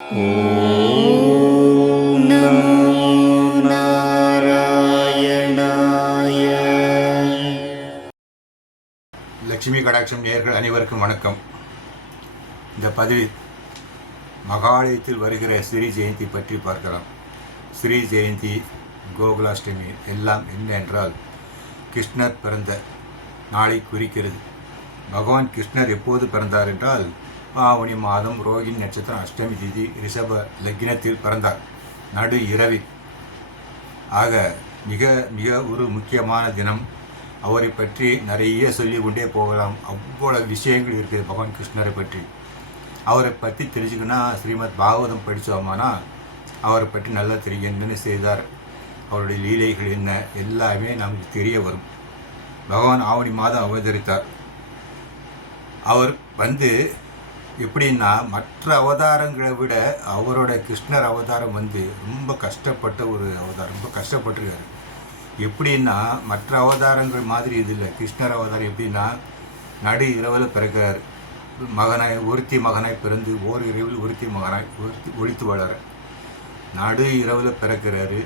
ஓம் நமோ நாராயணாய. லட்சுமி கடாட்சம் நேயர்கள் அனைவருக்கும் வணக்கம். இந்த பதிவில் மகாலயத்தில் வருகிற ஸ்ரீ ஜெயந்தி பற்றி பார்க்கலாம். ஸ்ரீ ஜெயந்தி, கோகுலாஷ்டமி எல்லாம் என்ன என்றால் கிருஷ்ணர் பிறந்த நாளை குறிக்கிறது. பகவான் கிருஷ்ணர் எப்போது பிறந்தார் என்றால் ஆவணி மாதம் ரோகிணி நட்சத்திரம் அஷ்டமி திதி ரிஷப லக்னத்தில் பிறந்தார், நடு இரவில். ஆக மிக மிக ஒரு முக்கியமான தினம். அவரை பற்றி நிறைய சொல்லி கொண்டே போகலாம். அவ்வளவு விஷயங்கள் இருக்குது பகவான் கிருஷ்ணரை பற்றி. அவரை பற்றி தெரிஞ்சுக்கணுன்னா ஸ்ரீமத் பாகவதம் படித்தோமானா அவரை பற்றி நல்லா தெரியும். என்னென்ன செய்தார், அவருடைய லீலைகள் என்ன, எல்லாமே நமக்கு தெரிய வரும். பகவான் ஆவணி மாதம் அவதரித்தார். அவர் எப்படின்னா மற்ற அவதாரங்களை விட அவரோட கிருஷ்ணர் அவதாரம் ரொம்ப கஷ்டப்பட்ட ஒரு அவதாரம். ரொம்ப கஷ்டப்பட்டிருக்காரு. எப்படின்னா மற்ற அவதாரங்கள் மாதிரி இது இல்லை. கிருஷ்ணர் அவதாரம் எப்படின்னா நடு இரவில் பிறக்கிறார். ஒருத்தி மகனாய் பிறந்து ஓர் இரவில் ஒருத்தி மகனாய் ஒழித்து வளர நடு இரவில் பிறக்கிறாரு.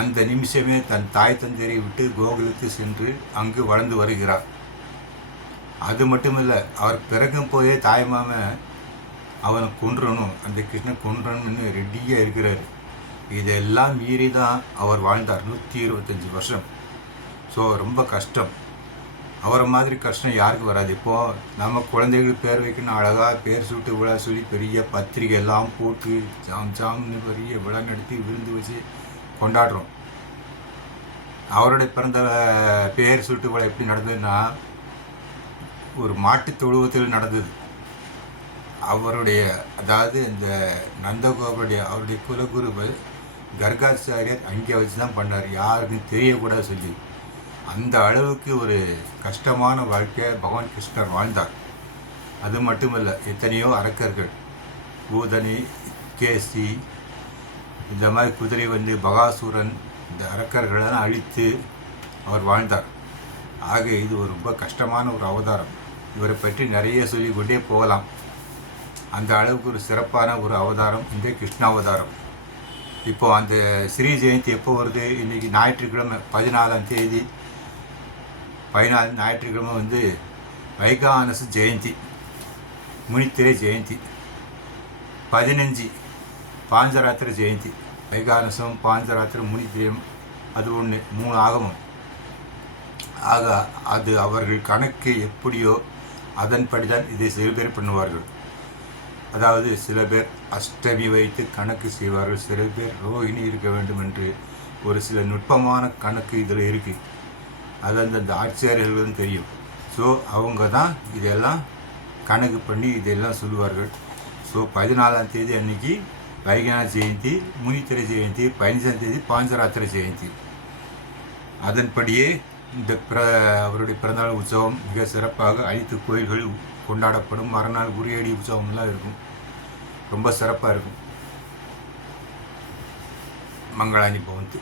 அந்த நிமிஷமே தன் தாய் தந்தையை விட்டு கோகுலத்து சென்று அங்கு வளர்ந்து வருகிறார். அது மட்டும் இல்லை, அவர் பிறகும் போதே தாய்மாமன் அவனை கொன்றணும், அந்த கிருஷ்ணன் கொன்றணும்னு ரெடியாக இருக்கிறார். இதெல்லாம் மீறி தான் அவர் வாழ்ந்தார் 125 வருஷம். ஸோ ரொம்ப கஷ்டம். அவரை மாதிரி கஷ்டம் யாருக்கு வராது. இப்போது நம்ம குழந்தைகளுக்கு பேர் வைக்கணும், அழகாக பேர் சூட்டு விழா சொல்லி பெரிய பத்திரிகை எல்லாம் போட்டு ஜாம்னு பெரிய விழா நடத்தி விருந்து வச்சு கொண்டாடுறோம். அவருடைய பிறந்த பேர் சூட்டு விழா எப்படி நடந்ததுன்னா ஒரு மாட்டுத் தொழுவத்தில் நடந்தது. அவருடைய அதாவது இந்த நந்தகோபருடைய அவருடைய குலகுருவை கர்காச்சாரியர் அங்கே வச்சு தான் பண்ணார், யாருக்கும் தெரியக்கூடாது சொல்லி. அந்த அளவுக்கு ஒரு கஷ்டமான வாழ்க்கையை பகவான் கிருஷ்ணர் வாழ்ந்தார். அது மட்டுமல்ல, எத்தனையோ அரக்கர்கள் பூதனி, கேசி, இந்த மாதிரி குதிரை பகாசூரன், இந்த அரக்கர்களெல்லாம் அழித்து அவர் வாழ்ந்தார். ஆக இது ஒரு ரொம்ப கஷ்டமான ஒரு அவதாரம். இவரை பற்றி நிறைய சொல்லிக்கொண்டே போகலாம். அந்த அளவுக்கு ஒரு சிறப்பான ஒரு அவதாரம் இந்த கிருஷ்ண அவதாரம். இப்போது அந்த ஸ்ரீ ஜெயந்தி எப்போ வருது? இன்றைக்கி ஞாயிற்றுக்கிழமை 14ஆம் தேதி 14 ஞாயிற்றுக்கிழமை வைகானச ஜெயந்தி, முனித்திரை ஜெயந்தி. 15 பாஞ்சராத்திர ஜெயந்தி. வைகானசம், பாஞ்சராத்திரம், முனித்திரம், அது ஒன்று, 3 ஆகமம். ஆக அது அவர்கள் கணக்கு எப்படியோ அதன்படி தான் இதை சில பேர் பண்ணுவார்கள். அதாவது சில பேர் அஷ்டமி வைத்து கணக்கு செய்வார்கள், சில பேர் ரோஹிணி இருக்க வேண்டும் என்று ஒரு சில நுட்பமான கணக்கு இதில் இருக்குது. அது அந்தந்த ஆச்சாரியர்களும் தெரியும். ஸோ அவங்க தான் இதெல்லாம் கணக்கு பண்ணி இதெல்லாம் சொல்லுவார்கள். ஸோ 14ஆம் தேதி அன்னைக்கு வைகான ஜெயந்தி, முனித்திரை ஜெயந்தி, 15ஆம் தேதி பாஞ்சராத்திர ஜெயந்தி. அதன்படியே இந்த அவருடைய பிறந்தநாள் உற்சவம் மிக சிறப்பாக அனைத்து கோயில்களில் கொண்டாடப்படும். மறுநாள் உரியடி உற்சவம்லாம் இருக்கும், ரொம்ப சிறப்பாக இருக்கும். மங்களாணி பவந்து.